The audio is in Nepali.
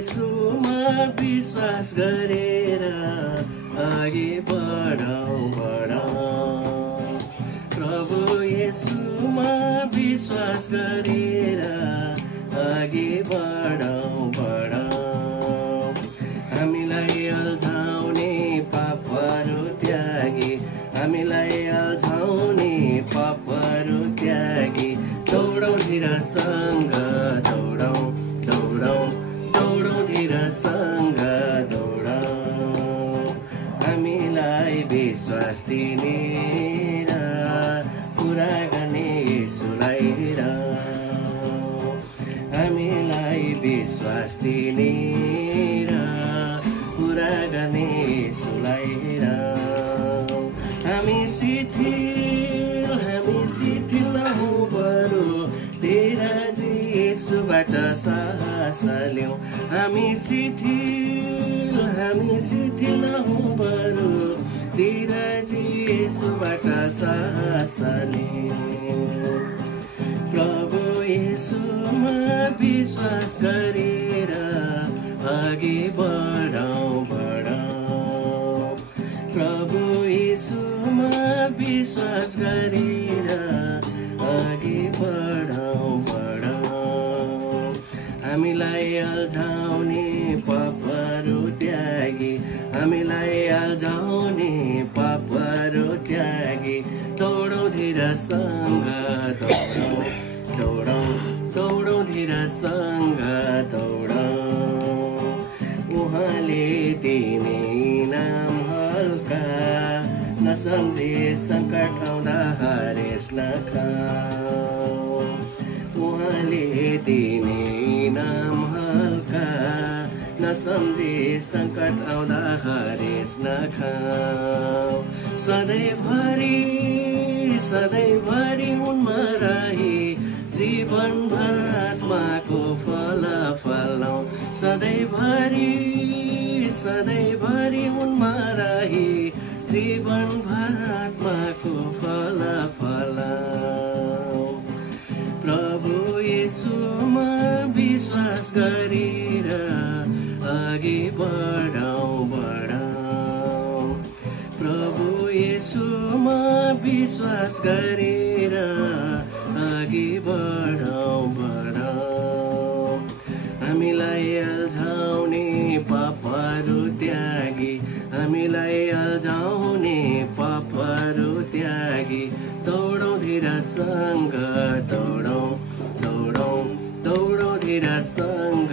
येशूमा विश्वास गरेर अघि बढौँ प्रभु येशूमा विश्वास गरेर अघि बढौँ हामीलाई अल्झाउने पापहरू त्यागी हामीलाई अल्झाउने पापहरू त्यागी दौडौँ धीरसँग दौडौँ धीरसँग दौडौँ हामीलाई विश्वास दिने र पुरा गर्ने येशूलाई हेरौँ हामीलाई विश्वास दिने र पुरा गर्ने येशूलाई हेरौँ हामी शिथिल नहौँ बरु तेरा येशूबाट साहस ल्याउँ हामी शिथिल नहौँ बरु तेरा येशूबाट साहस ल्याउँ प्रभु येशूमा विश्वास गरेर अघि बढौँ प्रभु येशूमा विश्वास गरेर अघि बढौँ हामीलाई अल्झाउने पापहरू त्यागी हामीलाई अल्झाउने पापहरू त्यागी दौडौँ धीरसँग दौडौँ धीरसँग दौडौँ उहाँले दिने इनाम हल्का नसम्झे सङ्कट आउँदा हारेस नखाऊ उहाँले दिने इनाम हल्का नसम्झे सङ्कट आउँदा हारेस नखाऊ सधैँभरि उनमा रही जीवनभर आत्माको फल फलाऊ सधैँभरि उनमा रही जीवनभर आत्माको फल फलाऊ प्रभु येशूमा विश्वास गरेर अघि बढौँ प्रभु येशूमा विश्वास गरेर अघि बढौँ हामीलाई अल्झाउने पापहरू त्यागी हामीलाई अल्झाउने पापहरू त्यागी दौडौँ धीरसँग दौडौँ धीरसँग